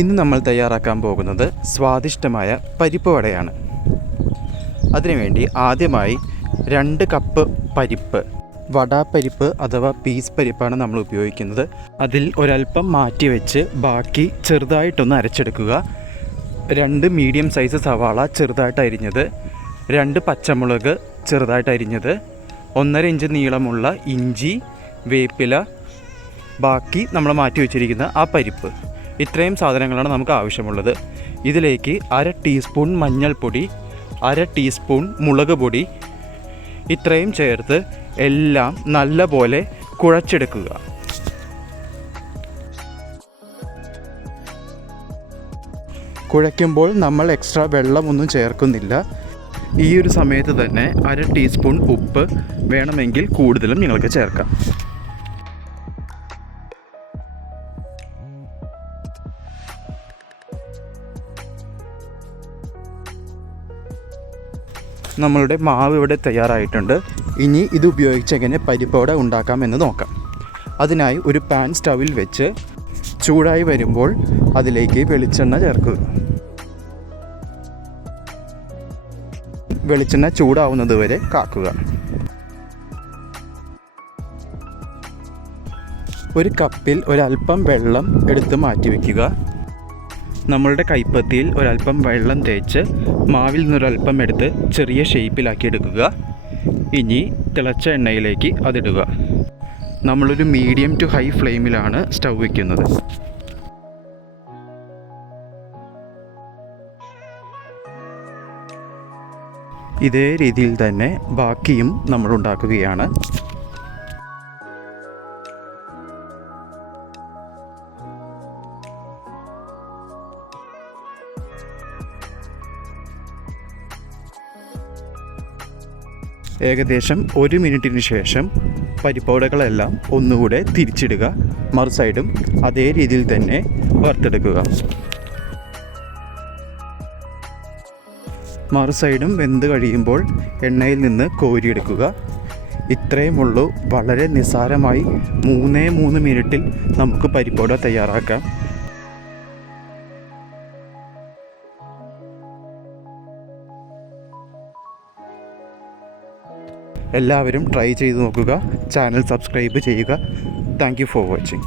ഇന്ന് നമ്മൾ തയ്യാറാക്കാൻ പോകുന്നത് സ്വാദിഷ്ടമായ പരിപ്പ് വടയാണ്. അതിനുവേണ്ടി ആദ്യമായി 2 കപ്പ് പരിപ്പ്, വടാപ്പരിപ്പ് അഥവാ പീസ് പരിപ്പാണ് നമ്മൾ ഉപയോഗിക്കുന്നത്. അതിൽ ഒരല്പം മാറ്റി വെച്ച് ബാക്കി ചെറുതായിട്ടൊന്ന് അരച്ചെടുക്കുക. 2 മീഡിയം സൈസ് സവാള ചെറുതായിട്ട് അരിഞ്ഞത്, 2 പച്ചമുളക് ചെറുതായിട്ട് അരിഞ്ഞത്, 1.5 ഇഞ്ച് നീളമുള്ള ഇഞ്ചി, വേപ്പില, ബാക്കി നമ്മൾ മാറ്റി വെച്ചിരിക്കുന്ന ആ പരിപ്പ്. ഇത്രയും സാധനങ്ങളാണ് നമുക്ക് ആവശ്യമുള്ളത്. ഇതിലേക്ക് 1/2 ടീസ്പൂൺ മഞ്ഞൾപ്പൊടി, 1/2 ടീസ്പൂൺ മുളക് പൊടി, ഇത്രയും ചേർത്ത് എല്ലാം നല്ലപോലെ കുഴച്ചെടുക്കുക. കുഴയ്ക്കുമ്പോൾ നമ്മൾ എക്സ്ട്രാ വെള്ളമൊന്നും ചേർക്കുന്നില്ല. ഈ ഒരു സമയത്ത് തന്നെ 1/2 ടീസ്പൂൺ ഉപ്പ്, വേണമെങ്കിൽ കൂടുതലും നിങ്ങൾക്ക് ചേർക്കാം. നമ്മളുടെ മാവ് ഇവിടെ തയ്യാറായിട്ടുണ്ട്. ഇനി ഇത് ഉപയോഗിച്ച് എങ്ങനെ പരിപ്പ് വട ഉണ്ടാക്കാമെന്ന് നോക്കാം. അതിനായി ഒരു പാൻ സ്റ്റൗവിൽ വെച്ച് ചൂടായി വരുമ്പോൾ അതിലേക്ക് വെളിച്ചെണ്ണ ചേർക്കുക. വെളിച്ചെണ്ണ ചൂടാവുന്നത് വരെ കാക്കുക. ഒരു കപ്പിൽ ഒരല്പം വെള്ളം എടുത്ത് മാറ്റി വയ്ക്കുക. നമ്മളുടെ കൈപ്പത്തിയിൽ ഒരല്പം വെള്ളം തേച്ച് മാവിൽ നിന്നൊരല്പം എടുത്ത് ചെറിയ ഷേപ്പിലാക്കി എടുക്കുക. ഇനി തിളച്ച എണ്ണയിലേക്ക് അതിടുക. നമ്മളൊരു മീഡിയം ടു ഹൈ ഫ്ലെയിമിലാണ് സ്റ്റൗ വയ്ക്കുന്നത്. ഇതേ രീതിയിൽ തന്നെ ബാക്കിയും നമ്മൾ ഉണ്ടാക്കുകയാണ്. ഏകദേശം 1 മിനിറ്റിന് ശേഷം പരിപ്പുവടകളെല്ലാം ഒന്നുകൂടെ തിരിച്ചിടുക. മറു സൈഡും അതേ രീതിയിൽ തന്നെ വറുത്തെടുക്കുക. മറു സൈഡും വെന്ത് കഴിയുമ്പോൾ എണ്ണയിൽ നിന്ന് കോരിയെടുക്കുക. ഇത്രയും ഉള്ളൂ. വളരെ നിസ്സാരമായി 3 മിനിറ്റിൽ നമുക്ക് പരിപ്പുവട തയ്യാറാക്കാം. എല്ലാവരും ട്രൈ ചെയ്ത് നോക്കുക. ചാനൽ സബ്സ്ക്രൈബ് ചെയ്യുക. Thank you for watching.